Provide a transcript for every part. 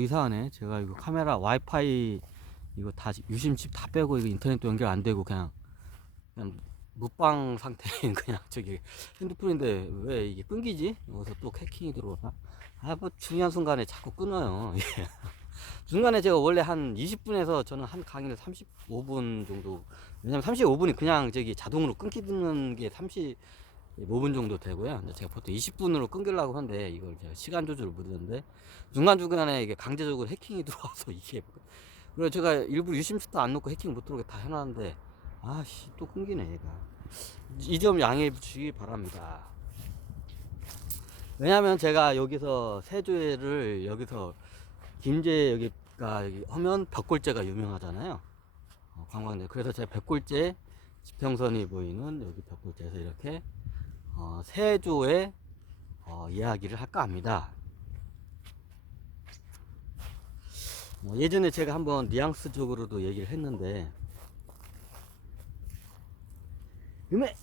이상하네. 제가 이거 카메라 와이파이 이거 다 유심칩 다 빼고 이거 인터넷도 연결 안 되고 그냥 무방 상태인 그냥 저기 핸드폰인데 왜 이게 끊기지? 여기서 또 해킹이 들어오나? 뭐 중요한 순간에 자꾸 끊어요. 예. 중간에 제가 원래 한 20분에서 저는 한 강의를 35분 정도, 왜냐면 35분이 그냥 저기 자동으로 끊기는 게 35분 정도 되고요. 근데 제가 보통 20분으로 끊기려고 하는데 이걸 제가 시간 조절을 못했는데 중간중간에 이게 강제적으로 해킹이 들어와서 이게, 그래서 제가 일부러 유심스도 안 놓고 해킹 못 들어오게 다 해놨는데 아씨 또 끊기네 얘가. 이 점 양해해 주시기 바랍니다. 왜냐면 제가 여기서 세조회를 여기서 김제 여기가 여기 하면 벽골제가 유명하잖아요. 관광대. 그래서 제가 벽골제 지평선이 보이는 여기 벽골제에서 이렇게 세조의 이야기를 할까 합니다. 예전에 제가 한번 뉘앙스적으로도 얘기를 했는데 음에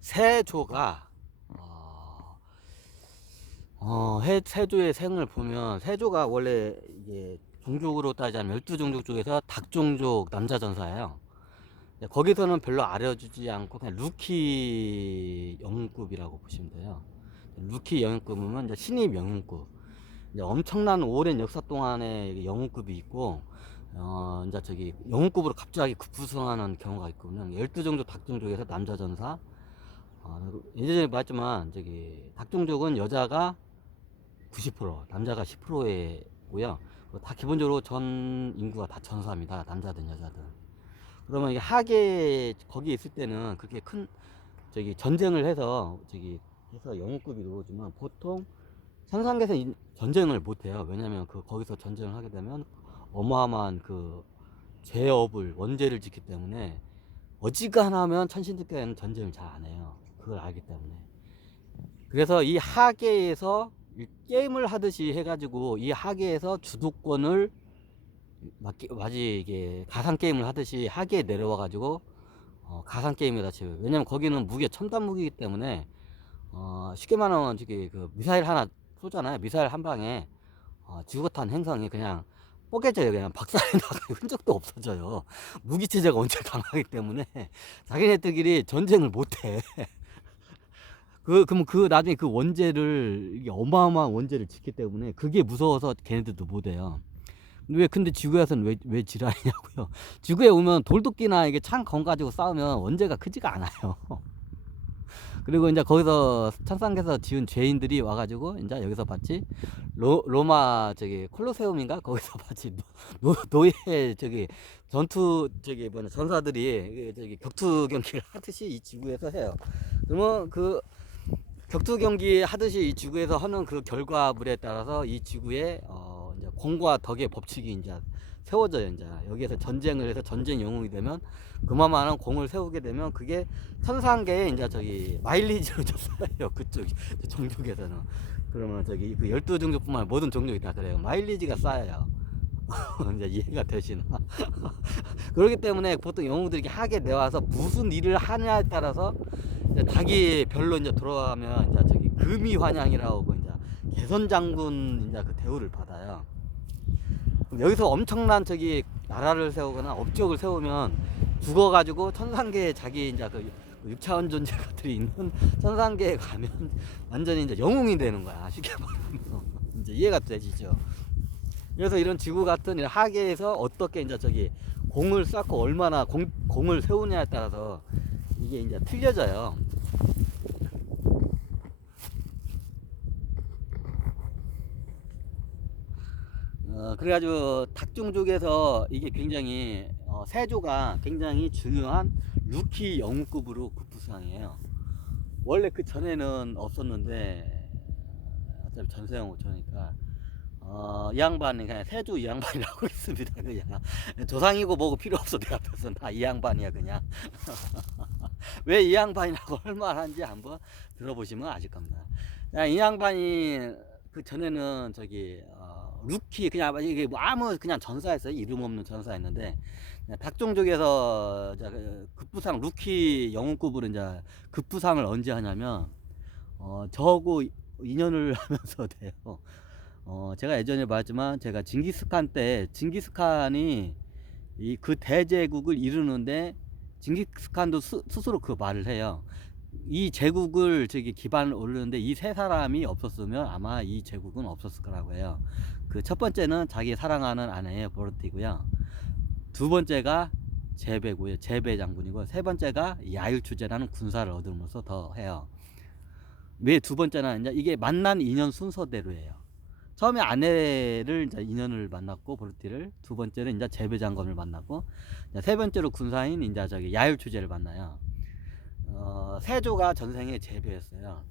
세조가 세조의 생을 보면 세조가 원래 이게 종족으로 따지자면 12종족 중에서 닭종족 남자 전사예요. 거기서는 별로 알려주지 않고 그냥 루키 영웅급이라고 보시면 돼요. 루키 영웅급이면 이제 신입 영웅급. 이제 엄청난 오랜 역사 동안에 영웅급이 있고, 이제 저기 영웅급으로 갑자기 급부상하는 경우가 있거든요. 12종족 닭종족에서 남자 전사. 예전에 말했지만 저기 닭종족은 여자가 90%, 남자가 10%고요. 다 기본적으로 전 인구가 다 전사입니다. 남자든 여자든. 그러면 이게 하계 거기 있을 때는 그렇게 큰 저기 전쟁을 해서 저기 해서 영웅급이 들어오지만 보통 천상계에서 전쟁을 못 해요. 왜냐면 그 거기서 전쟁을 하게 되면 어마어마한 그 죄업을 원죄를 짓기 때문에 어지간하면 천신들께는 전쟁을 잘 안 해요. 그걸 알기 때문에. 그래서 이 하계에서 게임을 하듯이 해가지고 이 하계에서 주도권을 마치 이게 가상 게임을 하듯이 하계에 내려와 가지고 가상 게임에다 치워요. 왜냐면 거기는 무기가 첨단 무기이기 때문에 쉽게 말하면 저기 그 미사일 하나 쏘잖아요. 미사일 한 방에 지구탄 행성이 그냥 뽀개져요. 그냥 박살이 나가고 흔적도 없어져요. 무기 체제가 엄청 강하기 때문에 자기네들끼리 전쟁을 못해. 그럼 나중에 그 원죄를 이게 어마어마한 원죄를 짓기 때문에 그게 무서워서 걔네들도 못해요. 근데 지구에서는 왜 지랄이냐고요. 지구에 오면 돌도끼나 이게 창 건 가지고 싸우면 원죄가 크지가 않아요. 그리고 이제 거기서 천상계에서 지은 죄인들이 와가지고 이제 여기서 봤지 로마 저기 콜로세움인가 거기서 봤지 노예 저기 전투 저기 뭐냐 전사들이 저기 격투 경기를 하듯이 이 지구에서 해요. 그러면 그 격투 경기 하듯이 이 지구에서 하는 그 결과물에 따라서 이 지구에 이제 공과 덕의 법칙이 이제 세워져요. 이제 여기에서 전쟁을 해서 전쟁 영웅이 되면 그만한 공을 세우게 되면 그게 천상계에 이제 저기 마일리지로 써요. 그쪽 종족에서는. 그러면 저기 그 12종족뿐만 아니라 모든 종족이 다 그래요. 마일리지가 쌓여요. 이제 이해가 되시나? 그렇기 때문에 보통 영웅들이 하게 내와서 무슨 일을 하냐에 따라서 닭이 별로 이제 돌아가면 이제 저기 금이 환영이라고 이제 개선 장군 이제 그 대우를 받아요. 여기서 엄청난 저기 나라를 세우거나 업적을 세우면 죽어가지고 천상계에 자기 이제 그 6차원 존재들이 있는 천상계에 가면 완전히 이제 영웅이 되는 거야. 쉽게 말하면 이제 이해가 되시죠? 그래서 이런 지구 같은 이런 하계에서 어떻게 이제 저기 공을 쌓고 얼마나 공을 세우냐에 따라서 이게 이제 틀려져요. 그래가지고 닭종족에서 이게 굉장히 세조가 굉장히 중요한 루키 영웅급으로 급부상이에요. 원래 그 전에는 없었는데 어차피 전세영 5초니까 이 양반이 그냥 세조 이 양반이라고 있습니다. 그냥 조상이고 뭐고 필요 없어. 내 앞에서 나 이 양반이야 그냥. 왜 이 양반이라고 할 만한지 한번 들어보시면 아실 겁니다. 이 양반이 그 전에는 저기 루키 그냥 이게 뭐 아무 그냥 전사였어요. 이름 없는 전사였는데 닭종족에서 급부상 루키 영웅급으로 이제 급부상을 언제 하냐면 저하고 인연을 하면서 돼요. 제가 예전에 말했지만 제가 징기스칸 때 징기스칸이 그 대제국을 이루는데 징기스칸도 스스로 그 말을 해요. 이 제국을 기반을 오르는데 이 세 사람이 없었으면 아마 이 제국은 없었을 거라고 해요. 그 첫 번째는 자기 사랑하는 아내의 보르티고요. 두 번째가 제베고요. 제베 장군이고, 세 번째가 야율추제라는 군사를 얻음으로써 더 해요. 왜 두 번째는 이제 이게 만난 인연 순서대로 해요. 처음에 아내를 이제 인연을 만났고 보르티를, 두 번째는 이제 제베 장군을 만났고, 세 번째로 군사인 이제 야율추제를 만나요. 세조가 전생에 제베였어요.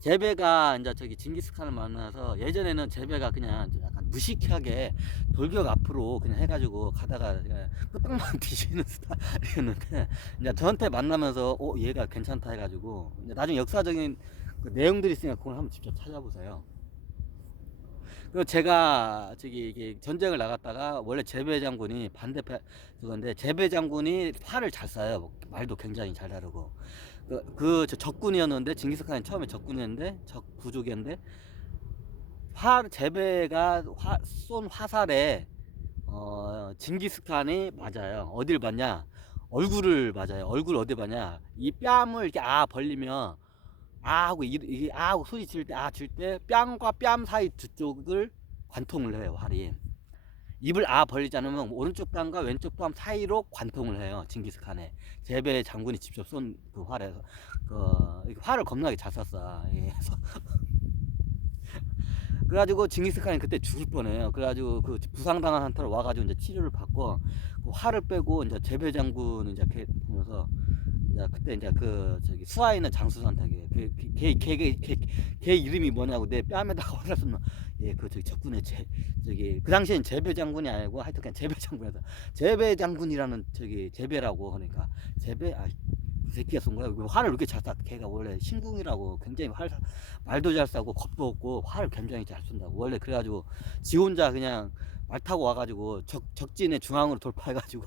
제베가 이제 징기스칸을 만나서, 예전에는 제베가 그냥 약간 무식하게 돌격 앞으로 그냥 해가지고 가다가 끄떡만 뒤지는 스타일이었는데, 이제 저한테 만나면서 얘가 괜찮다 해가지고, 이제 나중에 역사적인 그 내용들이 있으니까 그걸 한번 직접 찾아보세요. 그리고 제가 이게 전쟁을 나갔다가, 원래 제배 장군이 반대편 그건데, 제배 장군이 활을 잘 쏴요. 말도 굉장히 잘 다루고. 적군이었는데, 징기스칸이 처음에 적군이었는데, 적 부족이었는데, 제배가 쏜 화살에 징기스칸이 맞아요. 어딜 맞냐? 얼굴을 맞아요. 얼굴 어디 맞냐? 이 뺨을 이렇게 벌리면 하고, 이게 하고 소리 칠 때, 칠 때 뺨과 뺨 사이 두 쪽을 관통을 해요, 활이. 입을 벌리지 않으면 오른쪽 뺨과 왼쪽 뺨 사이로 관통을 해요, 징기스칸에. 제배 장군이 직접 쏜 그 활에서. 활을 겁나게 잘 쐈어. 그래가지고 징기스칸이 그때 죽을 뻔해요. 그래가지고 그 부상당한 한타로 와가지고 이제 치료를 받고, 그 활을 빼고 이제 제배 장군 이제 보면서, 이제 그때 이제 수하에 있는 장수산타게 걔 이름이 뭐냐고, 내 뺨에다가 화를 쏘면, 적군의 그 당시엔 제배 장군이 아니고 하여튼 그냥 제배 장군이다. 제배 장군이라는 제배라고 하니까, 제배 그 새끼가 쏜 거야. 활을 이렇게 잘 쏴. 걔가 원래 신궁이라고 굉장히 말도 잘 쏴고 겁도 없고 활을 굉장히 잘 쏜다고. 원래 그래가지고 지 혼자 그냥 말 타고 와가지고 적진의 중앙으로 돌파해가지고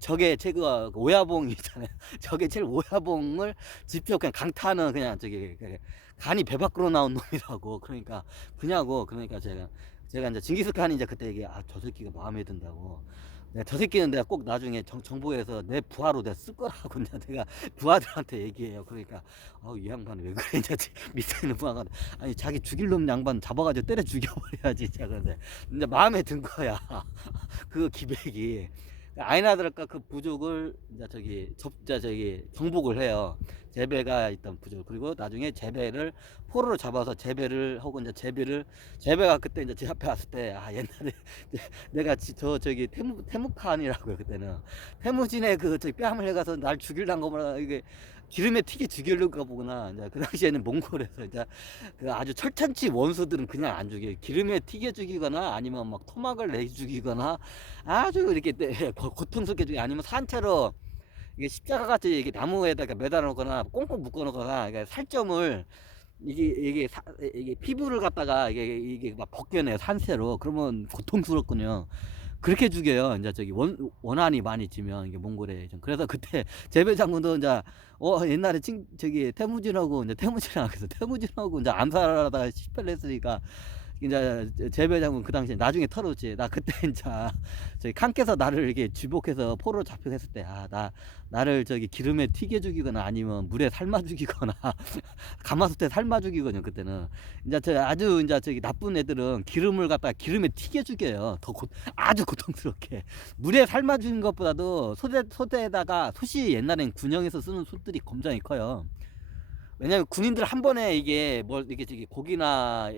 적의 제가 오야봉 있잖아요. 적의 제일 오야봉을 직접 그냥 강타는, 그냥 간이 배 밖으로 나온 놈이라고. 그러니까 제가 이제 징기스칸이 이제 그때 저 새끼가 마음에 든다고. 저 새끼는 내가 꼭 나중에 정보에서 내 부하로 내가 쓸 거라고 내가 부하들한테 얘기해요. 그러니까 이 양반 왜 그래, 이제 밑에 있는 부하가, 아니 자기 죽일 놈 양반 잡아가지고 때려 죽여버려야지. 그런데 이제 마음에 든 거야. 그 기백이. 아이나들과 그 부족을 이제 정복을 해요. 제배가 있던 부족. 그리고 나중에 제배를 포로로 잡아서 제배를 하고, 이제 제배가 그때 이제 제 앞에 왔을 때, 옛날에 내가 태무칸이라고요. 그때는 태무진의 뺨을 해가서 날 죽일란 거보다 이게 기름에 튀게 죽이려고 보구나. 이제 그 당시에는 몽골에서 이제 아주 철천지 원수들은 그냥 안 죽여요. 기름에 튀겨 죽이거나, 아니면 막 토막을 내 죽이거나, 아주 이렇게 고통스럽게 죽이, 아니면 산채로 이게 십자가 같이 이게 나무에다가 매달아 놓거나 꽁꽁 묶어 놓거나, 살점을 이게 피부를 갖다가 이게 막 벗겨내요, 산채로. 그러면 고통스럽군요. 그렇게 죽여요. 이제 원한이 많이 지면, 이게 몽골에 좀. 그래서 그때 제배 장군도 이제 옛날에 태무진하고 이제 암살하다가 실패를 했으니까, 이제 제배 장군 그 당시에 나중에 털었지. 나 그때 이제 칸께서 나를 이렇게 주복해서 포로로 잡혀했을 때, 나를 기름에 튀겨 죽이거나, 아니면 물에 삶아 죽이거나 가마솥에 삶아 죽이거든요. 그때는 이제 아주 이제 나쁜 애들은 기름을 갖다가 기름에 튀겨 죽여요. 아주 고통스럽게. 물에 삶아 죽인 것보다도 솥에다가, 솥이 옛날엔 군영에서 쓰는 솥들이 굉장히 커요. 왜냐면 군인들 한 번에 이게 고기나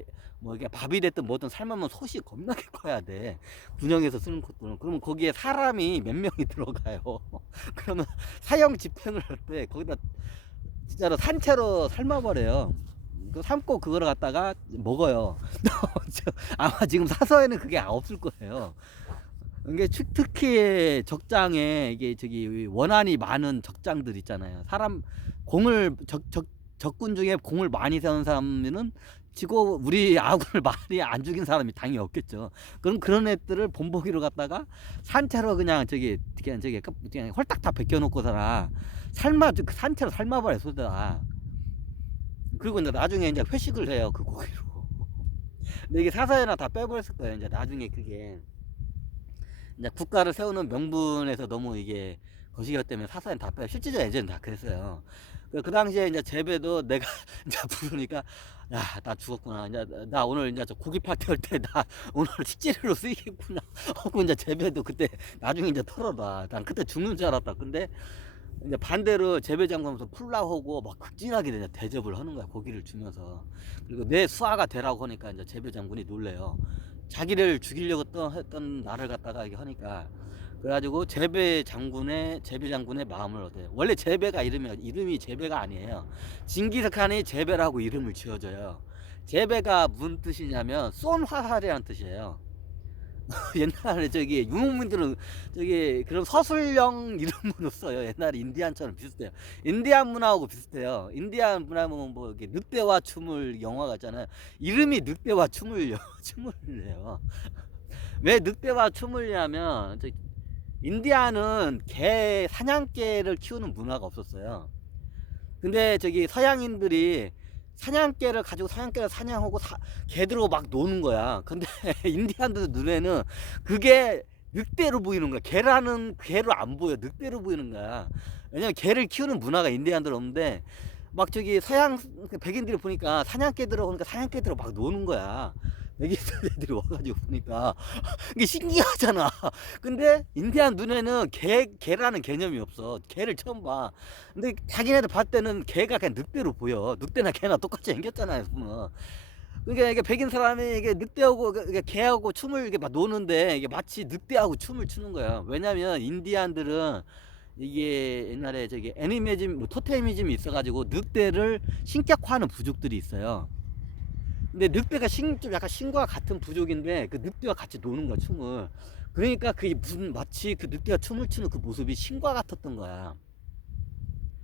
이게 밥이 됐든 뭐든 삶으면 솥이 겁나게 커야 돼. 군영에서 쓰는 것들은. 그러면 거기에 사람이 몇 명이 들어가요. 그러면 사형 집행을 할 때 거기다 진짜로 산채로 삶아버려요. 삶고 그거를 갖다가 먹어요. 아마 지금 사서에는 그게 없을 거예요. 이게 특히 적장에 이게 원한이 많은 적장들 있잖아요. 적군 중에 공을 많이 세운 사람은 지고, 우리 아군을 많이 안 죽인 사람이 당연히 없겠죠. 그럼 그런 애들을 본보기로 갖다가 산채로 그냥 홀딱 다 벗겨놓고서나 산채로 삶아버려, 소에다. 그리고 이제 나중에 이제 회식을 해요, 그 고기로. 근데 이게 사사회나 다 빼버렸을 거예요. 이제 나중에 그게 이제 국가를 세우는 명분에서 너무 이게 거시기하기 때문에 사사회는 다 빼요. 실제적으로 예전엔 다 그랬어요. 그 당시에 이제 재배도 내가 이제 부르니까 야, 나 죽었구나. 이제 나 오늘 이제 저 고기 파티 할 때 나 오늘 식재료로 쓰이겠구나. 하고 이제 재배도 그때 나중에 이제 털어놔. 난 그때 죽는 줄 알았다. 근데 이제 반대로 재배장관에서 풀라하고 막 극진하게 그냥 대접을 하는 거야, 고기를 주면서. 그리고 내 수하가 되라고 하니까 이제 재배장군이 놀래요. 자기를 죽이려고 했던 나를 갖다가 이렇게 하니까. 그래가지고 재배장군의 마음을 얻어요. 원래 재배가 이름이 재배가 아니에요. 징기스칸이 재배라고 이름을 지어줘요. 재배가 무슨 뜻이냐면 쏜 화살이라는 뜻이에요. 옛날에 저기 유목민들은 저기 그런 서술형 이름으로 써요. 옛날에 인디안처럼 비슷해요. 인디안 문화하고 비슷해요. 인디안 문화면 뭐 이렇게 늑대와 춤을 영화 같잖아요. 이름이 늑대와 춤을 춤을 내요. 왜 늑대와 춤을 냐면 인디안은 개 사냥개를 키우는 문화가 없었어요. 근데 저기 서양인들이 사냥개를 가지고 사냥개를 사냥하고 개들하고 막 노는 거야. 근데 인디안들 눈에는 그게 늑대로 보이는 거야. 개로 안 보여. 늑대로 보이는 거야. 왜냐면 개를 키우는 문화가 인디안들 없는데 막 저기 서양 백인들이 보니까 사냥개들하고 그러니까 사냥개들하고 막 노는 거야. 백인들이 와가지고 보니까 이게 신기하잖아. 근데 인디안 눈에는 개라는 개념이 없어. 개를 처음 봐. 근데 자기네들 봤을 때는 개가 그냥 늑대로 보여. 늑대나 개나 똑같이 생겼잖아요, 보면. 그러니까 이게 백인 사람이 이게 늑대하고 이게 개하고 춤을 이렇게 막 노는데 이게 마치 늑대하고 춤을 추는 거야. 왜냐면 인디안들은 이게 옛날에 저기 애니메즘, 뭐 토테미즘이 있어가지고 늑대를 신격화하는 부족들이 있어요. 근데 늑대가 좀 약간 신과 같은 부족인데 그 늑대와 같이 노는 거야, 춤을. 그러니까 그 무슨 마치 그 늑대가 춤을 추는 그 모습이 신과 같았던 거야.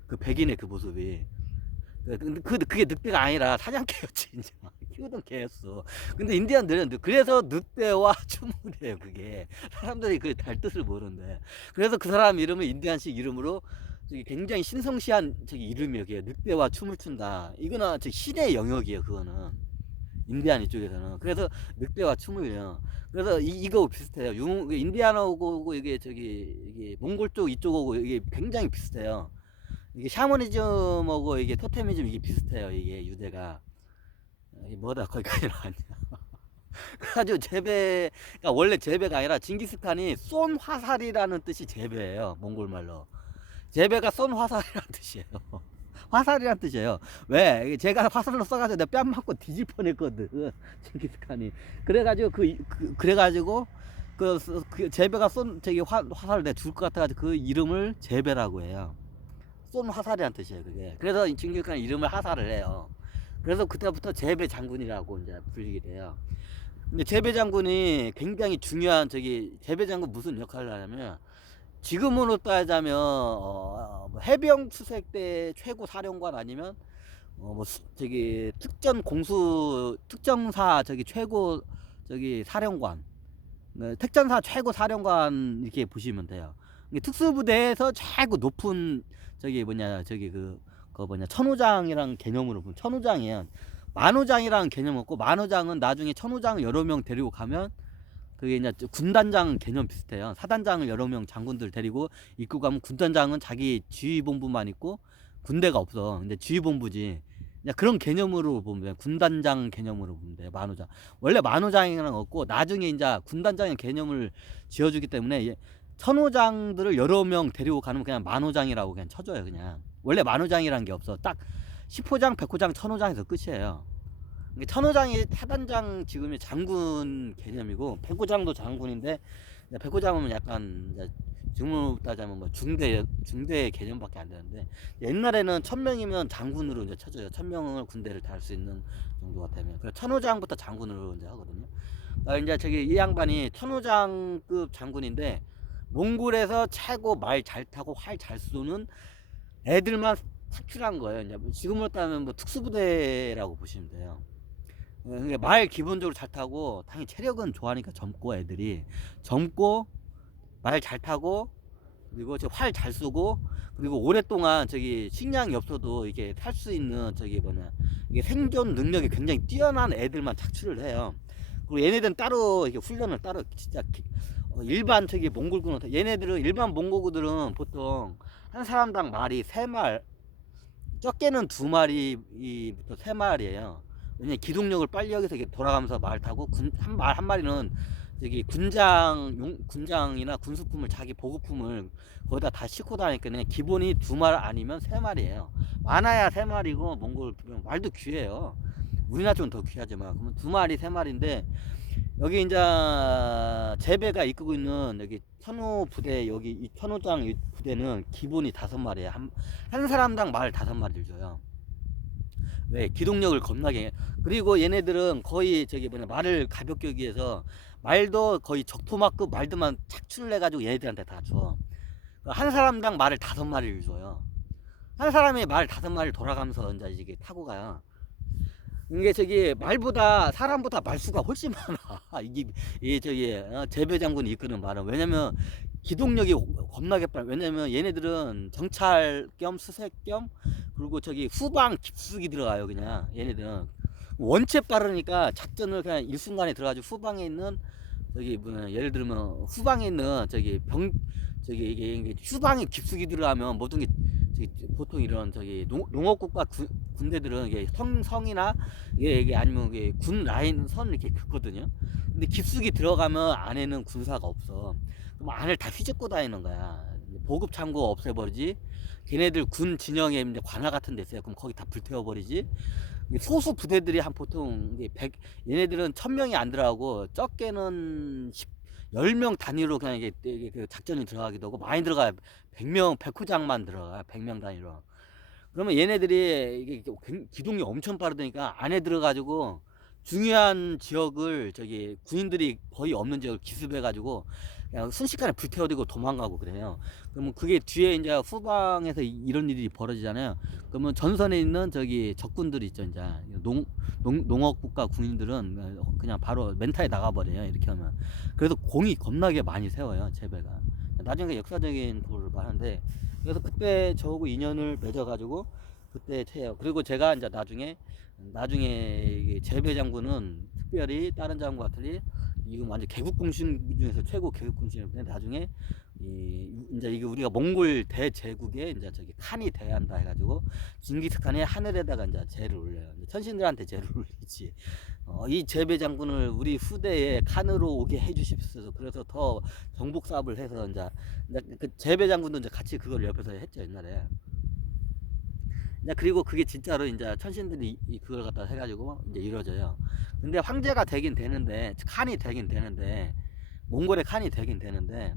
그 백인의 그 모습이. 근데 그게 늑대가 아니라 사냥개였지, 진짜. 키우던 개였어. 근데 인디안들은 그래서 늑대와 춤을 해요, 그게. 사람들이 그 달 뜻을 모르는데. 그래서 그 사람 이름을 인디안식 이름으로 저기 굉장히 신성시한 저기 이름이에요. 그게 늑대와 춤을 춘다. 이거는 저 신의 영역이에요, 그거는. 인디안 이쪽에서는. 그래서 늑대와 춤을 해요. 그래서 이거 비슷해요. 인디안하고 이게 저기 이게 몽골 쪽 이쪽하고 이게 굉장히 비슷해요. 이게 샤머니즘하고 이게 토테미즘 이게 비슷해요. 이게 유대가. 이게 뭐다 거기까지 나왔냐. 그래가지고 그러니까 원래 재배가 아니라 징기스칸이 쏜 화살이라는 뜻이 재배예요. 몽골 말로. 재배가 쏜 화살이라는 뜻이에요. 화살이란 뜻이에요. 왜? 제가 화살로 쏴가지고 내가 뺨 맞고 뒤질 뻔했거든. 징기스칸이. 그래가지고 그래가지고 그 재배가 쏜 저기 화살을 내가 죽을 것 같아가지고 그 이름을 재배라고 해요. 쏜 화살이란 뜻이에요, 그게. 그래서 징기스칸 이름을 화살을 해요. 그래서 그때부터 재배 장군이라고 이제 불리게 돼요. 근데 재배 장군이 굉장히 중요한 재배 장군 무슨 역할을 하냐면 지금으로 따지자면 뭐 해병 수색 때 최고 사령관 아니면 뭐 특전사 최고 사령관, 네, 특전사 최고 사령관 이렇게 보시면 돼요. 특수부대에서 최고 높은 천호장이랑 개념으로 보면 천호장이에요. 만호장이라는 개념 없고 만호장은 나중에 천호장 여러 명 데리고 가면 그게 이제 군단장 개념 비슷해요. 사단장을 여러 명 장군들 데리고 입고 가면 군단장은 자기 지휘본부만 있고 군대가 없어. 근데 지휘본부지. 그냥 그런 개념으로 보면 돼요. 군단장 개념으로 보면 돼요. 만호장. 원래 만호장이랑 없고 나중에 이제 군단장의 개념을 지어주기 때문에 천호장들을 여러 명 데리고 가면 그냥 만호장이라고 그냥 쳐줘요. 그냥. 원래 만호장이라는 게 없어. 딱 10호장, 100호장, 천호장에서 끝이에요. 천호장이 사단장 지금이 장군 개념이고 100호장도 장군인데 100호장은 약간 지금으로 따지면 뭐 중대 개념밖에 안 되는데 옛날에는 1000명이면 장군으로 이제 쳐줘요. 1000명을 군대를 달 수 있는 정도가 되면 그래서 천호장부터 장군으로 이제 하거든요. 이제 이 양반이 천호장급 장군인데 몽골에서 최고 말 잘 타고 활 잘 쏘는 애들만 탁출한 거예요. 이제 지금으로 따면 뭐 특수부대라고 보시면 돼요. 그러니까 말 기본적으로 잘 타고 당연히 체력은 좋아하니까 젊고 애들이 젊고 말 잘 타고 그리고 저 활 잘 쏘고, 그리고 오랫동안 저기 식량이 없어도 이게 살 수 있는 저기 뭐냐, 이게 생존 능력이 굉장히 뛰어난 애들만 착출을 해요. 그리고 얘네들은 따로 이게 훈련을 따로 진짜 일반 저기 몽골군은, 얘네들은 일반 몽골군들은 보통 한 사람당 말이 3말, 적게는 2마리부터 3마리예요. 왜냐면 기동력을 빨리 여기서 이렇게 돌아가면서 말 타고, 한 마리는 저기 군장이나 군수품을, 자기 보급품을 거기다 다 싣고 다니니까 기본이 2마리 아니면 3마리예요. 많아야 3마리고, 몽골 말도 귀해요. 우리나라 쪽은 더 귀하지만. 그러면 2마리 3마리인데, 여기 이제 제배가 이끌고 있는 여기 천호 부대, 여기 이 천호장 부대는 기본이 5마리예요. 한 사람당 말 5마리를 줘요. 왜? 기동력을 겁나게. 그리고 얘네들은 거의 저기 뭐냐, 말을 가볍게 하기 위해서 말도 거의 적토마급 말들만 착출을 해가지고 얘네들한테 다 줘. 한 사람당 말을 5마리를 줘요. 한 사람이 말 5마리를 돌아가면서 이제 이게 타고 가요. 이게 저기 말보다, 사람보다 말수가 훨씬 많아. 이게 저기 제배 장군이 이끄는 말은. 왜냐면 기동력이 겁나게 빨라. 왜냐면 얘네들은 정찰 겸 수색 겸, 그리고 저기 후방 깊숙이 들어가요. 그냥 얘네들은 원체 빠르니까 작전을 그냥 일순간에 들어가지고, 후방에 있는 저기 뭐냐, 예를 들면 후방에 있는 저기 저기 이게 후방에 깊숙이 들어가면 모든 게 저기, 보통 이런 저기 농업국가 군대들은 이게 성이나 이게 아니면 이게 군 라인 선 이렇게 긋거든요. 근데 깊숙이 들어가면 안에는 군사가 없어. 그럼 안을 다 휘젓고 다니는 거야. 보급 창고 없애버리지. 걔네들 군 진영에 이제 관할 같은 데 있어요. 그럼 거기 다 불태워버리지. 소수 부대들이 한 보통 100, 얘네들은 1000명이 안 들어가고, 적게는 10명 단위로 그냥 이게 그 작전이 들어가기도 하고, 많이 들어가요. 100명, 100호장만 들어가. 100명 단위로. 그러면 얘네들이 이게 기동이 엄청 빠르다니까, 안에 들어가지고 중요한 지역을 저기 군인들이 거의 없는 지역을 기습해가지고 그냥 순식간에 불태워대고 도망가고 그래요. 그러면 그게 뒤에 이제 후방에서 이런 일이 벌어지잖아요. 그러면 전선에 있는 저기 적군들이 있죠. 이제 농업국가 군인들은 그냥 바로 멘탈에 나가버려요. 이렇게 하면. 그래서 공이 겁나게 많이 세워요. 제배가. 나중에 역사적인 그걸 말하는데, 그래서 그때 저하고 인연을 맺어가지고 그때 해요. 그리고 제가 이제 나중에 제배 장군은 특별히 다른 장군과 달리 이건 완전 개국공신 중에서 최고 개국공신인데, 나중에 이제 이게 우리가 몽골 대제국에 이제 저기 칸이 돼야 한다 해가지고 징기스칸의 하늘에다가 이제 제를 올려요. 이제 천신들한테 제를 올리지. 이 제배 장군을 우리 후대에 칸으로 오게 해주십시오. 그래서 더 정복 사업을 해서 이제 그 제배 장군도 이제 같이 그걸 옆에서 했죠, 옛날에. 이제 그리고 그게 진짜로 이제 천신들이 그걸 갖다 해가지고 이제 이루어져요. 근데 황제가 되긴 되는데, 칸이 되긴 되는데, 몽골의 칸이 되긴 되는데,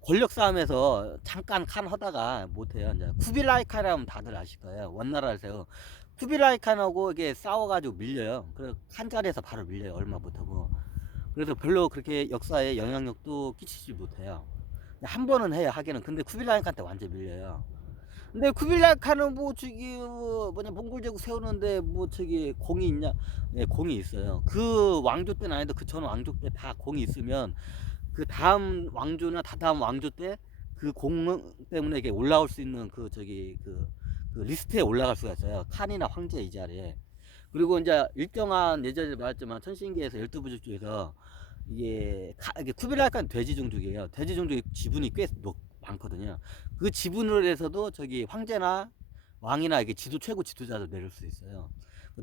권력 싸움에서 잠깐 칸 하다가 못해요. 이제 쿠빌라이 칸이라면 다들 아실 거예요. 원나라를 세워. 쿠빌라이 칸하고 이게 싸워가지고 밀려요. 그래서 칸 자리에서 바로 밀려요. 얼마 못하고. 그래서 별로 그렇게 역사에 영향력도 끼치지 못해요. 한 번은 해요, 하기는. 근데 쿠빌라이 칸한테 완전 밀려요. 근데 쿠빌라이 칸은 뭐 저기 뭐냐, 몽골 제국 세우는데 뭐 저기 공이 있냐? 네, 공이 있어요. 그 왕조 때는 아니도 그 전 왕조 때 다 공이 있으면, 그 다음 왕조나 다다음 왕조 때 그 공 때문에 이게 올라올 수 있는 그 저기 그 리스트에 올라갈 수가 있어요. 칸이나 황제 이 자리에. 그리고 이제 일정한, 예전에 말했지만 천신계에서 12부족 중에서 이게 쿠빌라이 칸 돼지 종족이에요. 돼지 종족의 지분이 꽤 많거든요. 그 지분을 해서도 저기 황제나 왕이나 이게 최고 지도자도 내릴 수 있어요.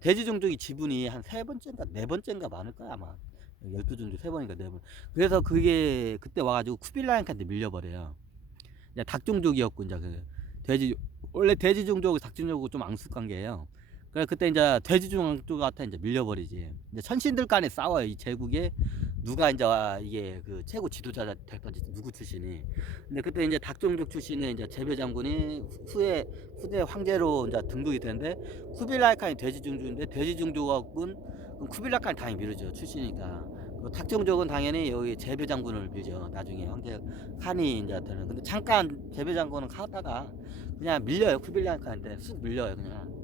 돼지 종족이 지분이 한 3번째인가 4번째인가 많을 거야, 아마. 12종족 3번인가 4번. 그래서 그게 그때 와가지고 쿠빌라이한테 밀려버려요. 이제 닭 종족이었고, 이제 원래 돼지 종족하고 닭 종족하고 좀 앙숙 관계예요. 그래, 그때 이제 돼지 종족한테 이제 밀려버리지. 이제 천신들 간에 싸워요. 이 제국에 누가 이제 이게 그 최고 지도자 될 건지, 누구 출신이. 근데 그때 이제 닭 종족 출신의 이제 제배 장군이 후대 황제로 이제 등극이 되는데, 쿠빌라이 칸이 돼지 종족인데, 돼지 종족은 쿠빌라이 칸이 당연히 밀어줘, 출신이니까. 닭 종족은 당연히 여기 제배 장군을 밀죠. 나중에 황제 칸이 이제 되는. 근데 잠깐 제배 장군은 가다가 그냥 밀려요. 쿠빌라이 칸한테 쑥 밀려요, 그냥.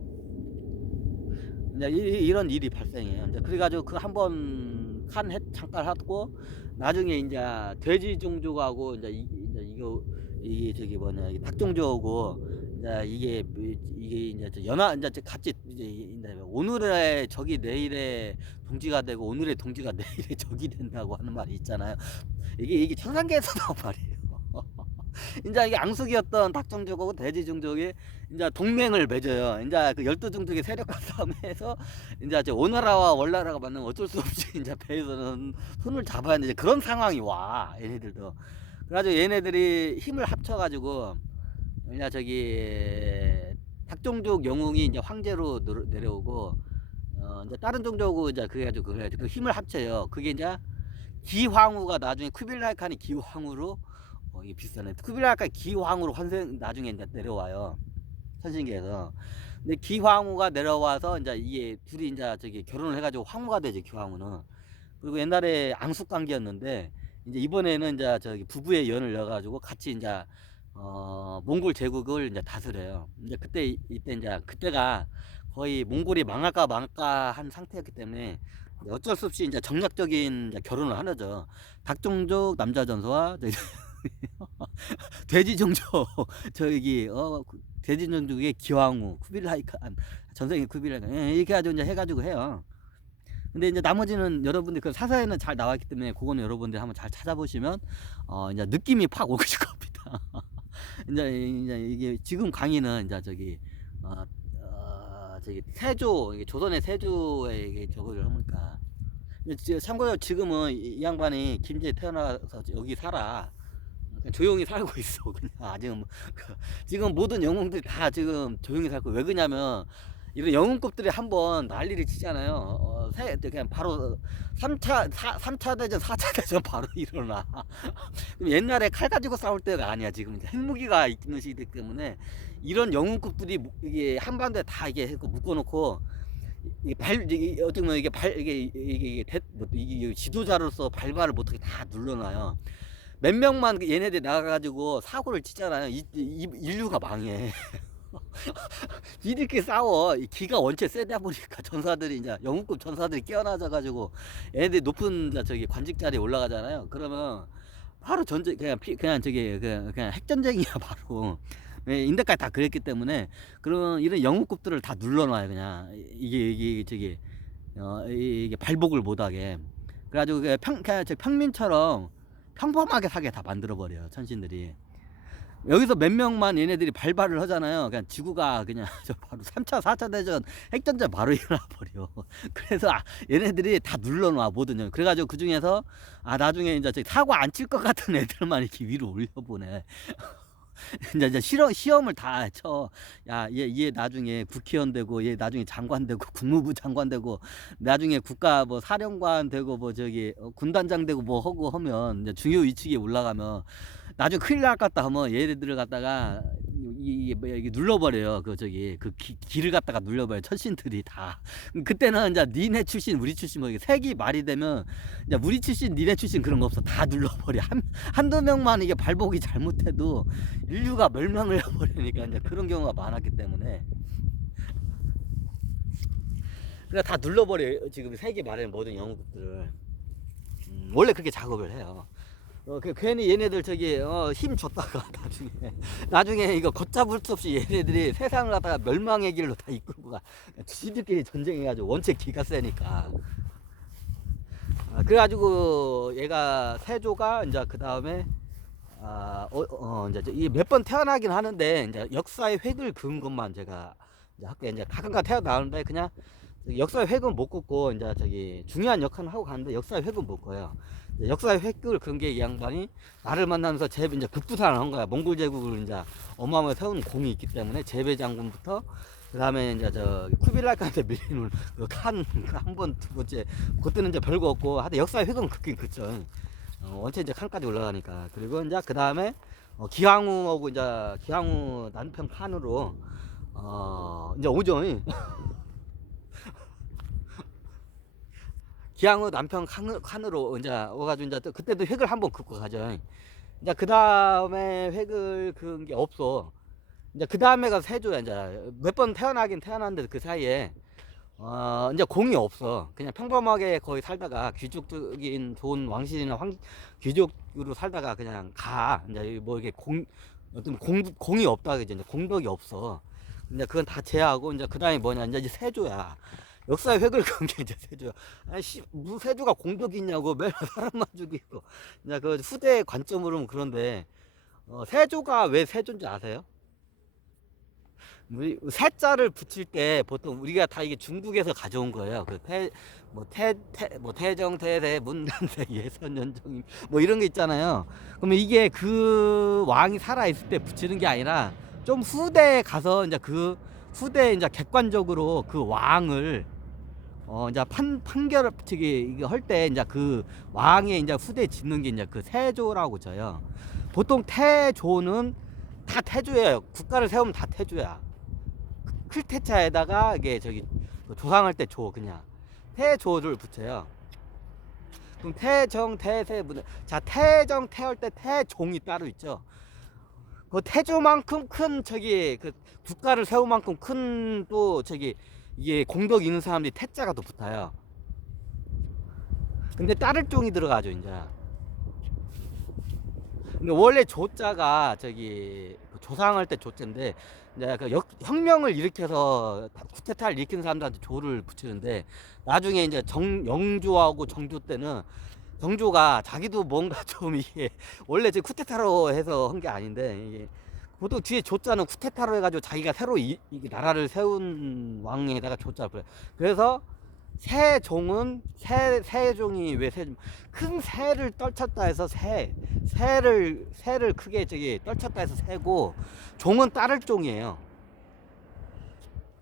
이제 이런 일이 발생해요. 이제 그래가지고 그 한번 잠깐 하고, 나중에 이제 돼지 종족하고 이제 이제 이게 저기 뭐냐 이게 닭종족하고 이제 이게 이제 연하 이제 같이 이제 오늘의 적이 내일의 동지가 되고 오늘의 동지가 내일의 적이 된다고 하는 말이 있잖아요. 이게 천상계에서 나온 말이에요. 인제 이게 앙숙이었던 닭종족하고 돼지종족이 인제 동맹을 맺어요. 인제 그 12종족의 세력과 싸움에서 인제 오나라와 월나라가 만나면 어쩔 수 없이 인제 배에서는 손을 잡아야 되는 그런 상황이 와, 얘네들도. 그래 가지고 얘네들이 힘을 합쳐 가지고 그냥 저기 닭종족 영웅이 인제 황제로 내려오고 인제 다른 종족하고 이제 그래 가지고 그 힘을 합쳐요. 그게 인제 기황후가 나중에 쿠빌라이 칸이 기황후로 이게 비슷하네. 쿠빌라이 칸 기황후로 환생 나중에 인제 내려와요. 천신계에서. 근데 기황후가 내려와서 인제 이게 둘이 인제 저기 결혼을 해 가지고 황후가 되지, 기황후는. 그리고 옛날에 앙숙 관계였는데 인제 이번에는 인제 저기 부부의 연을 이어 가지고 같이 인제 몽골 제국을 인제 다스려요. 인제 이때 인제 그때가 거의 몽골이 망할까 말까 한 상태였기 때문에 어쩔 수 없이 인제 정략적인 이제 결혼을 하죠. 닭종족 남자 전소와 돼지 종족 저기 돼지 종족의 기왕후 쿠빌라이 칸 전생의 쿠빌라이 칸 이렇게 가지고 이제 해 가지고 해요. 근데 이제 나머지는 여러분들 그 사사에는 잘 나와 있기 때문에 그거는 여러분들이 한번 잘 찾아보시면 이제 느낌이 팍 오실 겁니다. 인제 이게 지금 강의는 인제 저기 세조 이게 조선의 세조의 이게 저거를 하니까. 근데 참고로 지금은 이 양반이 김제에 태어나서 여기 살아. 그냥 조용히 살고 있어. 그냥 지금 지금 모든 영웅들이 다 지금 조용히 살고 왜 그러냐면 이런 영웅급들이 한번 난리를 치잖아요. 그냥 바로 3차 대전, 4차 대전 바로 일어나. 그럼 옛날에 칼 가지고 싸울 때가 아니야. 지금 핵무기가 있는 시기이기 때문에 이런 영웅급들이 이게 한반도에 다 이게 묶어놓고 이게 어떻게 보면 이게 지도자로서 발발을 못하게 다 눌러놔요. 몇 명만 얘네들이 나가가지고 사고를 치잖아요. 인류가 망해. 이렇게 싸워. 기가 원체 세다 보니까 전사들이 이제 영웅급 전사들이 깨어나져가지고 얘네들이 높은 저기 관직 자리에 올라가잖아요. 그러면 바로 전쟁 그냥 저기 그냥 핵전쟁이야 바로. 인데까지 다 그랬기 때문에 그런 이런 영웅급들을 다 눌러놔요. 그냥 이게 저기 이게 발복을 못하게. 그래가지고 그냥 평민처럼 평범하게 사게 다 만들어버려요, 천신들이. 여기서 몇 명만 얘네들이 발발을 하잖아요. 그냥 지구가 그냥 바로 3차, 4차 대전 핵전쟁 바로 일어나버려. 그래서 얘네들이 다 눌러놔, 뭐든. 그래가지고 그 중에서 나중에 이제 사고 안 칠 것 같은 애들만 이렇게 위로 올려보내. 이제 시험을 다 쳐. 야, 얘 나중에 국회의원 되고, 얘 나중에 장관 되고, 국무부 장관 되고, 나중에 국가 뭐 사령관 되고, 뭐 저기 군단장 되고 뭐 하고 하면 이제 중요 위치에 올라가면 나중에 큰일 날 것 같다 하면 얘네들을 갖다가 이게 눌러버려요. 길을 갖다가 눌러버려요. 천신들이 다. 그때는 이제 니네 출신, 우리 출신 뭐 이게 색이 말이 되면 이제 우리 출신, 니네 출신 그런 거 없어. 다 눌러버려. 한두 명만 이게 발복이 잘못해도 인류가 멸망을 해버리니까 이제 그런 경우가 많았기 때문에. 그래 다 눌러버려요. 지금 색이 말하는 모든 영웅들을. 원래 그렇게 작업을 해요. 괜히 얘네들 힘 줬다가 나중에 이거 걷잡을 수 없이 얘네들이 세상을 갖다가 멸망의 길로 다 이끌고 가. 지들끼리 전쟁해가지고 원체 기가 세니까. 그래가지고 얘가 세조가 이제 그 다음에 이제 몇 번 태어나긴 하는데 이제 역사의 획을 그은 것만 제가 이제 할게. 이제 가끔가 태어나는데 그냥 역사의 획은 못 긋고 이제 중요한 역할을 하고 가는데 역사의 획은 못 긋어요. 역사의 획을 그은 게 이 양반이 나를 만나면서 이제 급부상을 한 거야. 몽골 제국을 이제 어마어마하게 세운 공이 있기 때문에 제배 장군부터 그다음에 이제 쿠빌라이 칸한테 밀리는 칸 한 번 두 번째 그때는 이제 별거 없고 하여튼 역사의 획은 긋긴 긋죠. 원체 이제 칸까지 올라가니까. 그리고 이제 그 다음에 기황후하고 이제 기황후 남편 칸으로 이제 오죠. 기왕후 남편 칸으로 이제 와가지고 이제 그때도 획을 한번 긋고 가죠. 이제 그 다음에 획을 그은 게 없어. 이제 그 다음에가 세조야. 이제 몇 번 태어나긴 태어났는데 그 사이에 이제 공이 없어. 그냥 평범하게 거의 살다가 귀족적인 좋은 왕실이나 귀족으로 살다가 그냥 가. 이제 뭐 이게 어떤 공이 없다 그지. 이제 공덕이 없어. 이제 그건 다 제하고 이제 그다음에 뭐냐 이제 세조야. 역사의 획을 그은 게 이제 세조야. 아씨 무슨 세조가 공덕이 있냐고 매일 사람만 죽이고. 이제 그 후대 관점으로는 그런데 세조가 왜 세조인지 아세요? 우리 세자를 붙일 때 보통 우리가 다 이게 중국에서 가져온 거예요. 뭐 태정, 태세, 문단세, 예선, 연정임 뭐 이런 게 있잖아요. 그러면 이게 그 왕이 살아 있을 때 붙이는 게 아니라 좀 후대에 가서 이제 그 후대에 이제 객관적으로 그 왕을 이제 판결을 붙이기 이거 할 때 이제 그 왕의 이제 후대 짓는 게 이제 그 세조라고 져요. 보통 태조는 다 태조예요. 국가를 세우면 다 태조야. 클테차에다가 이게 저기 조상할 때 조 그냥 태조를 붙여요. 그럼 태정 태세 자 태정 태할 때 태종이 따로 있죠. 그 태조만큼 큰 저기 그 국가를 세울 만큼 큰 또 저기 이게 공덕 있는 사람들이 태자가 더 붙어요. 근데 따를 종이 들어가죠 이제. 근데 원래 조자가 저기 조상할 때 조자인데 이제 그 혁명을 일으켜서 쿠데타를 일으킨 사람들한테 조를 붙이는데 나중에 이제 영조하고 정조 때는 정조가 자기도 뭔가 좀 이게 원래 지금 쿠데타로 해서 한 게 아닌데 이게 보통 뒤에 조자는 쿠데타로 해가지고 자기가 새로 이게 나라를 세운 왕에다가 조자를 그래. 그래서 세종은 세종이 왜 큰 새를 떨쳤다 해서 새를 크게 저기 떨쳤다 해서 새고 종은 따를 종이에요.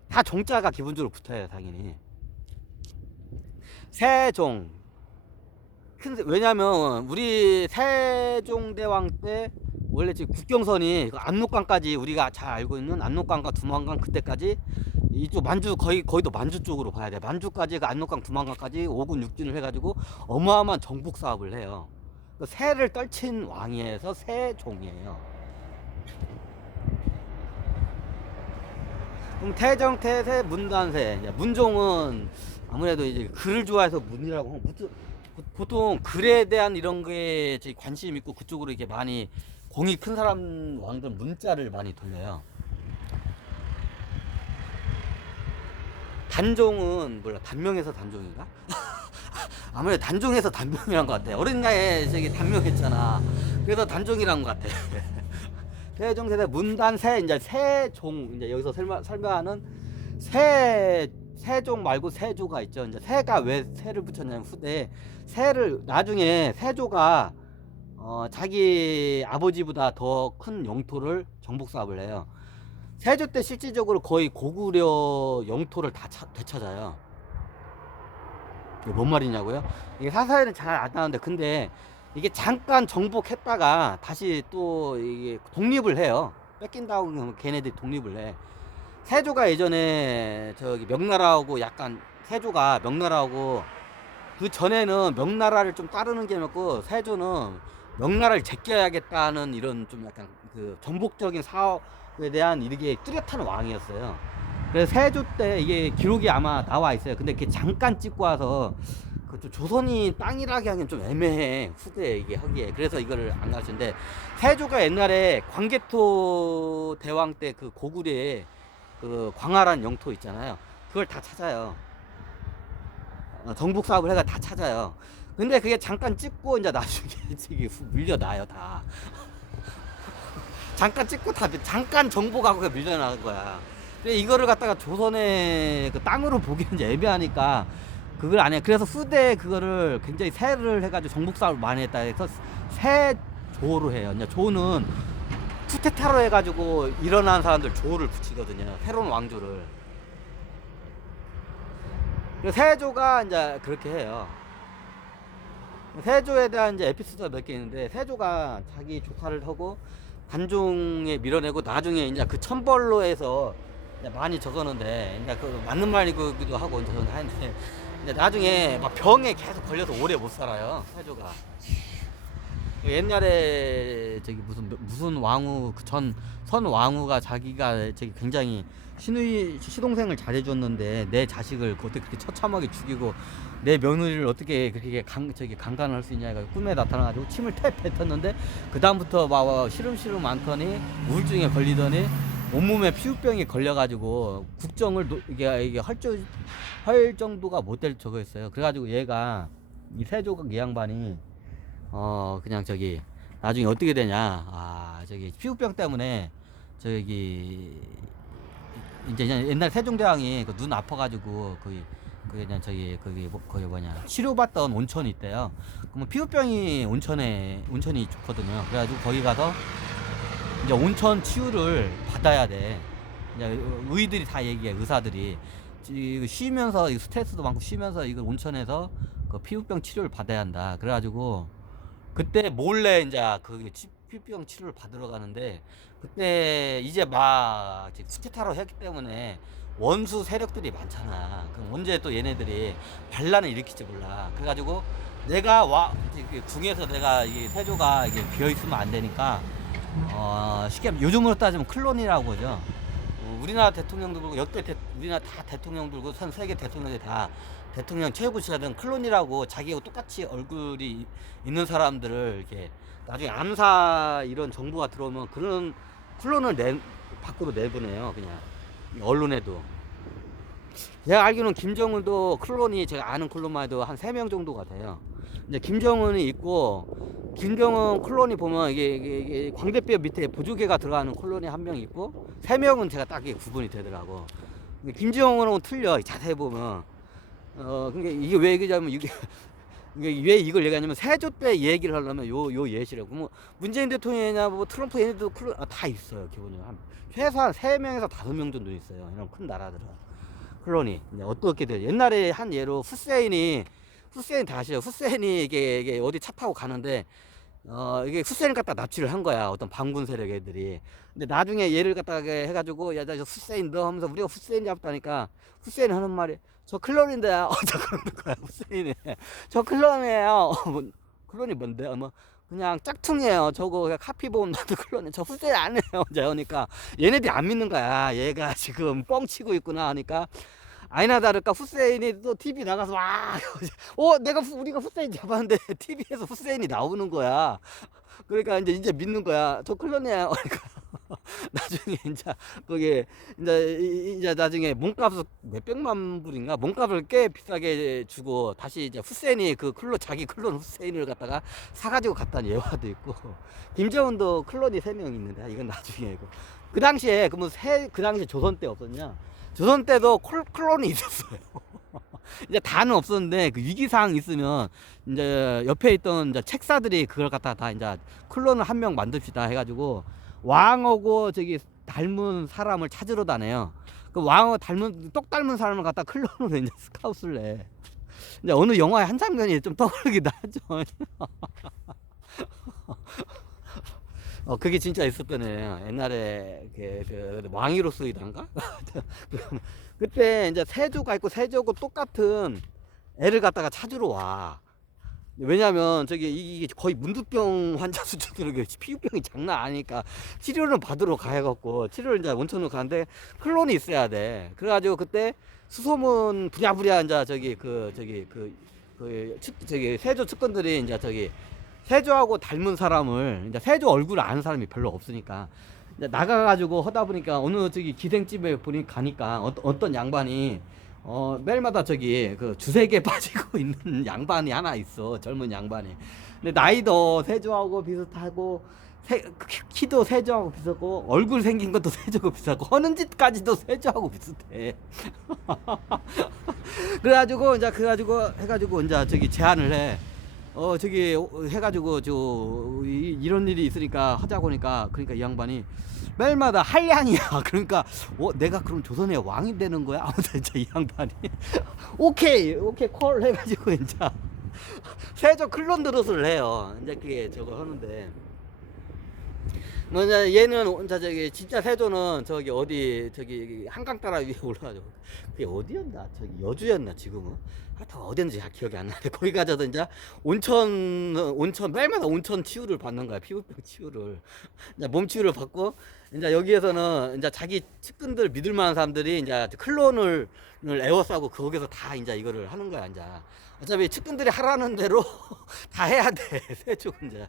다 종자가 기본적으로 붙어요 당연히. 세종 왜냐면 우리 세종대왕 때 원래 지금 국경선이 압록강까지 우리가 잘 알고 있는 압록강과 두만강 그때까지 이쪽 만주 거의도 만주 쪽으로 봐야 돼. 만주까지 그 압록강 두만강까지 5군 6진을 해가지고 어마어마한 정복 사업을 해요. 그 새를 떨친 왕이에서 세종이에요. 그럼 태정, 태세, 문단세. 문종은 아무래도 이제 글을 좋아해서 문이라고 하고 보통 글에 대한 이런 게 관심 있고 그쪽으로 이렇게 많이 공이 큰 사람 왕들 문자를 많이 돌려요. 단종은 몰라 단명에서 단종인가? 아무래도 단종에서 단명이란 것 같아. 어린 나이에 저기 단명했잖아. 그래서 단종이란 것 같아. 세종세대 문단세 이제 세종 이제 여기서 설명하는 세종 말고 세조가 있죠. 이제 세가 왜 세를 붙였냐면 후대에 세를 나중에 세조가 자기 아버지보다 더 큰 영토를 정복 사업을 해요. 세조 때 실질적으로 거의 고구려 영토를 다 되찾아요. 이게 뭔 말이냐고요? 이게 사사에는 잘 안 나오는데 근데 이게 잠깐 정복했다가 다시 또 이게 독립을 해요. 뺏긴다고 하면 걔네들이 독립을 해. 세조가 예전에 저기 명나라하고 약간 세조가 명나라하고 그 전에는 명나라를 좀 따르는 게 맞고 세조는 명나라를 제껴야겠다는 이런 좀 약간 그 정복적인 사업에 대한 이게 뚜렷한 왕이었어요. 그래서 세조 때 이게 기록이 아마 나와 있어요. 근데 이렇게 잠깐 찍고 와서 그 조선이 땅이라기 하기엔 좀 애매해 후대에 이게 하기에. 그래서 이거를 안 가르치는데 세조가 옛날에 광개토 대왕 때 그 고구려에 그 광활한 영토 있잖아요. 그걸 다 찾아요. 정복 사업을 해가 다 찾아요. 근데 그게 잠깐 찍고 이제 나중에 밀려나요 다. 잠깐 찍고 다 잠깐 정복하고 밀려나는 거야. 근데 이거를 갖다가 조선의 그 땅으로 보기는 이제 애매하니까 그걸 안 해. 그래서 후대에 그거를 굉장히 세를 해가지고 정복 사업을 많이 했다 해서 세조로 해요. 이제 조는 쿠데타로 해가지고 일어난 사람들 조를 붙이거든요. 새로운 왕조를. 세조가 이제 그렇게 해요. 세조에 대한 이제 에피소드가 몇 개 있는데 세조가 자기 조카를 하고 단종에 밀어내고 나중에 이제 그 천벌로에서 이제 많이 적었는데 이제 그 맞는 말이기도 하고 이제 저는 하는데 이제 나중에 막 병에 계속 걸려서 오래 못 살아요 세조가. 옛날에 저기 무슨 왕후 그 선 왕후가 자기가 저기 굉장히 시동생을 잘해줬는데 내 자식을 어떻게 그렇게 처참하게 죽이고 내 며느리를 어떻게 그렇게 강간을 할 수 있냐 해가지고 꿈에 나타나가지고 침을 태 뱉었는데 그 다음부터 막 시름시름 많더니 우울증에 걸리더니 온몸에 피부병이 걸려가지고 국정을 이게 할 정도가 못 될 저거였어요. 그래가지고 얘가 이 세조각 이 양반이 그냥 저기 나중에 어떻게 되냐, 저기 피부병 때문에 저기 이제 옛날 세종대왕이 그 눈 아파가지고 거기 그냥 저기 거기 뭐냐 치료받던 온천이 있대요. 그러면 피부병이 온천이 좋거든요. 그래가지고 거기 가서 이제 온천 치유를 받아야 돼. 이제 의들이 다 얘기해, 의사들이 쉬면서 스트레스도 많고 쉬면서 이걸 온천에서 그 피부병 치료를 받아야 한다. 그래가지고 그때 몰래 이제 그 피부병 치료를 받으러 가는데 그때 이제 막 쿠데타로 했기 때문에 원수 세력들이 많잖아. 그럼 언제 또 얘네들이 반란을 일으킬지 몰라. 그래가지고 내가 궁에서 내가 이 세조가 이게 비어 있으면 안 되니까 쉽게 요즘으로 따지면 클론이라고 하죠. 우리나라 대통령도 그렇고 우리나라 다 대통령들고 전 세계 대통령들이 다 대통령 최고 지사들은 클론이라고 자기하고 똑같이 얼굴이 있는 사람들을 이렇게 나중에 암사 이런 정보가 들어오면 그런 클론을 밖으로 내보내요. 그냥 언론에도. 제가 알기로는 김정은도 클론이 제가 아는 클론만 해도 한 3명 정도가 돼요. 이제 김정은이 있고 김정은 클론이 보면 이게 광대뼈 밑에 보조개가 들어가는 클론이 한 명 있고 3명은 제가 딱 구분이 되더라고. 김정은은 틀려. 자세히 보면 그러니까 이게 왜 얘기냐면 이게 왜 이걸 얘기하냐면 세조 때 얘기를 하려면 요 예시라고. 뭐 문재인 대통령이냐 뭐 트럼프 얘네도 클론 다 있어요. 기본적으로 최소한 3명에서 5명 정도 있어요. 이런 큰 나라들은 클론이. 어떻게 돼요? 옛날에 한 예로 후세인이 다 아시죠? 후세인이 이게 어디 차 타고 가는데 이게 후세인을 갖다 납치를 한 거야. 어떤 반군 세력 애들이. 근데 나중에 얘를 갖다가 해가지고 야, 나 저 후세인 너 하면서 우리가 후세인 잡다니까 후세인 하는 말이 저 클론인데요. 저 그러는 거야. 후세인이 저 클론이에요. 클론이 뭔데? 뭐 그냥 짝퉁이에요. 저거 그냥 카피 보면 나도 클론이 저 후세인 안 해요. 이제 하니까 얘네들이 안 믿는 거야. 얘가 지금 뻥치고 있구나 하니까 아니나 다를까 후세인이 또 TV 나가서 와, 우리가 후세인 잡았는데 TV에서 후세인이 나오는 거야. 그러니까 이제 믿는 거야. 저 클론이에요. 그러니까 나중에 거기 이제 나중에 몸값을 몇백만 불인가 몸값을 꽤 비싸게 주고 다시 이제 후세인이 자기 클론 후세인을 갖다가 사가지고 갔다는 예화도 있고 김정은도 클론이 3명 있는데 이건 나중에고 그 당시에 그 당시에 조선 때 없었냐? 조선 때도 클론이 있었어요. 이제 다는 없었는데 그 위기사항 있으면 이제 옆에 있던 이제 책사들이 그걸 갖다 다 이제 클론을 한 명 만듭시다 해가지고 왕하고 저기 닮은 사람을 찾으러 다녀요. 그 왕하고 똑 닮은 사람을 갖다 클론으로 이제 스카웃을 해. 이제 어느 영화의 한 장면이 좀 떠오르기도 하죠. 그게 진짜 있었던 애예요. 옛날에 왕위로 쓰이던가? 그때 이제 세조가 있고 세조고 똑같은 애를 갖다가 찾으러 와. 왜냐면 이게 거의 문두병 환자 수준으로 피부병이 장난 아니니까 치료를 받으러 가야갖고 치료를 이제 원천으로 가는데 클론이 있어야 돼. 그래가지고 그때 수소문 부랴부랴 이제 세조 측근들이 이제 세조하고 닮은 사람을 이제 세조 얼굴을 아는 사람이 별로 없으니까 이제 나가가지고 하다 보니까 어느 기생집에 가니까 어떤 양반이 매일마다 주색에 빠지고 있는 양반이 하나 있어. 젊은 양반이. 근데 나이도 세조하고 비슷하고 키도 세조하고 비슷하고 얼굴 생긴 것도 세조하고 비슷하고 하는 짓까지도 세조하고 비슷해. 그래가지고 해가지고 이제 제안을 해. 해가지고 이런 일이 있으니까 하자고 하니까 그러니까 이 양반이 매일마다 한량이야. 그러니까 내가 그럼 조선의 왕이 되는 거야? 아무튼 이 양반이 오케이 콜 해가지고 이제 세조 클론 드릇을 해요. 이제 그게 저거 하는데 뭐냐 얘는 혼자 저기 진짜 세조는 저기 어디 저기 한강 따라 위에 올라가지고 그게 어디였나 저기 여주였나 지금은 하여튼 어딘지 잘 기억이 안 나는데 거기 가서 이제 온천 매일마다 온천 치유를 받는 거야. 피부병 치유를 이제 몸 치유를 받고 이제 여기에서는 이제 자기 측근들 믿을 만한 사람들이 이제 클론을 에워싸고 거기서 다 이제 이거를 하는 거야. 이제 어차피 측근들이 하라는 대로 다 해야 돼. 세조 이제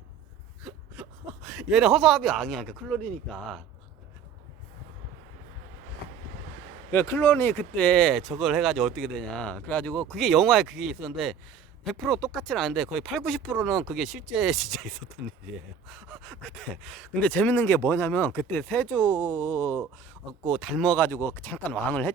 얘는 허수아비 아니야. 그러니까 클론이니까. 그러니까 클론이 그때 저걸 해가지고 어떻게 되냐. 그래가지고 그게 영화에 그게 있었는데 100% 똑같진 않은데 거의 8, 90%는 그게 실제 진짜 있었던 일이에요. 그때. 근데 재밌는 게 뭐냐면 그때 세조 갖고 닮아가지고 잠깐 왕을 했